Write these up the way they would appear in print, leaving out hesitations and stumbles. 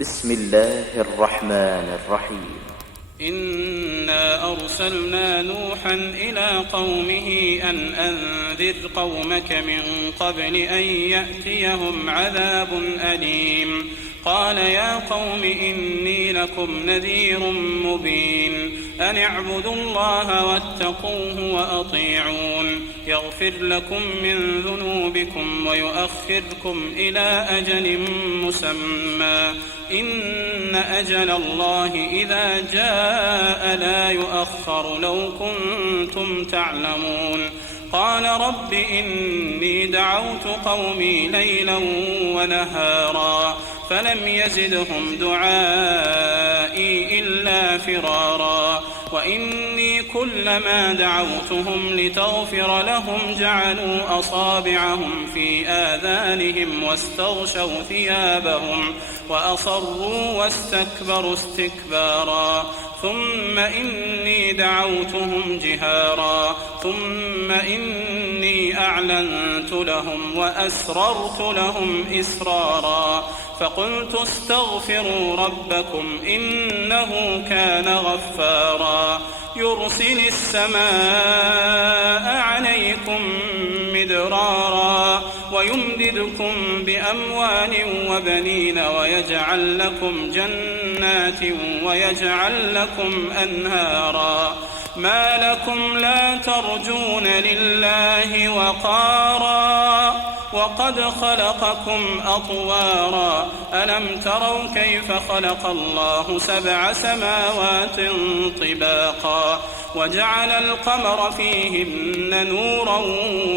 بسم الله الرحمن الرحيم. إنا أرسلنا نوحا إلى قومه أن أنذر قومك من قبل أن يأتيهم عذاب أليم. قال يا قوم إني لكم نذير مبين أن اعبدوا الله واتقوه وأطيعون يغفر لكم من ذنوبكم ويؤخركم إلى أجل مسمى إن أجل الله إذا جاء لا يؤخر لو كنتم تعلمون. قال رب إني دعوت قومي ليلا ونهارا فلم يزدهم دعائي إلا فرارا وإني كلما دعوتهم لتغفر لهم جعلوا أصابعهم في آذانهم واستغشوا ثيابهم وأصروا واستكبروا استكبارا ثم إني دعوتهم جهارا ثم إني أعلنت لهم وأسررت لهم إسرارا فقلت استغفروا ربكم إنه كان غفارا يرسل السماء عليكم مدرارا ويمددكم بأموال وبنين ويجعل لكم جنات ويجعل لكم أنهارا ما لكم لا ترجون لله وقارا وقد خلقكم أطوارا ألم تروا كيف خلق الله 7 سماوات طباقا وجعل القمر فيهن نورا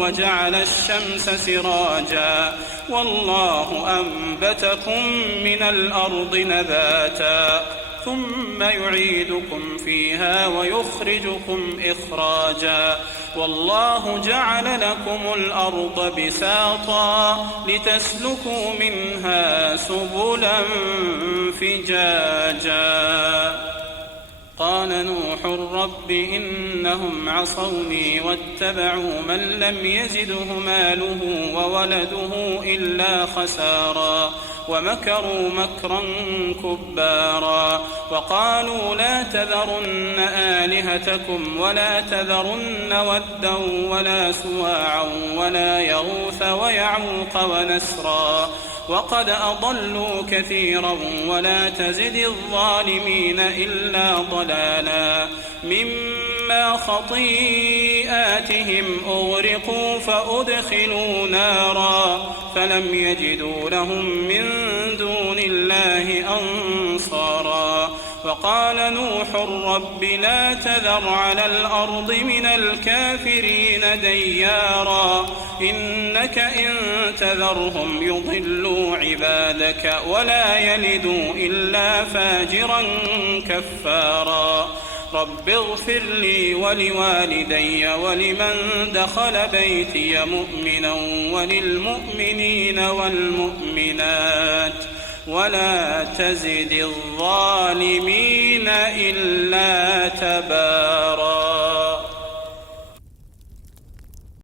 وجعل الشمس سراجا والله أنبتكم من الأرض نباتا ثم يعيدكم فيها ويخرجكم إخراجا والله جعل لكم الأرض بساطا لتسلكوا منها سبلا فجاجا. قال نوح رب إنهم عصوني واتبعوا من لم يزده ماله وولده إلا خسارا ومكروا مكرا كبارا وقالوا لا تذرن آلهتكم ولا تذرن ودا ولا سواعا ولا يغوث ويعوق ونسرا وقد أضلوا كثيرا ولا تزد الظالمين إلا ضلالا مما خطيئاتهم أغرقوا فأدخلوا نارا فلم يجدوا لهم من دون الله أنصارا وقال نوح رب لا تذر على الأرض من الكافرين ديارا إنك إن تذرهم يضلوا عبادك ولا يلدوا إلا فاجرا كفارا رب اغفر لي ولوالدي ولمن دخل بيتي مؤمنا وللمؤمنين والمؤمنات ولا تزد الظالمين إلا تبارا.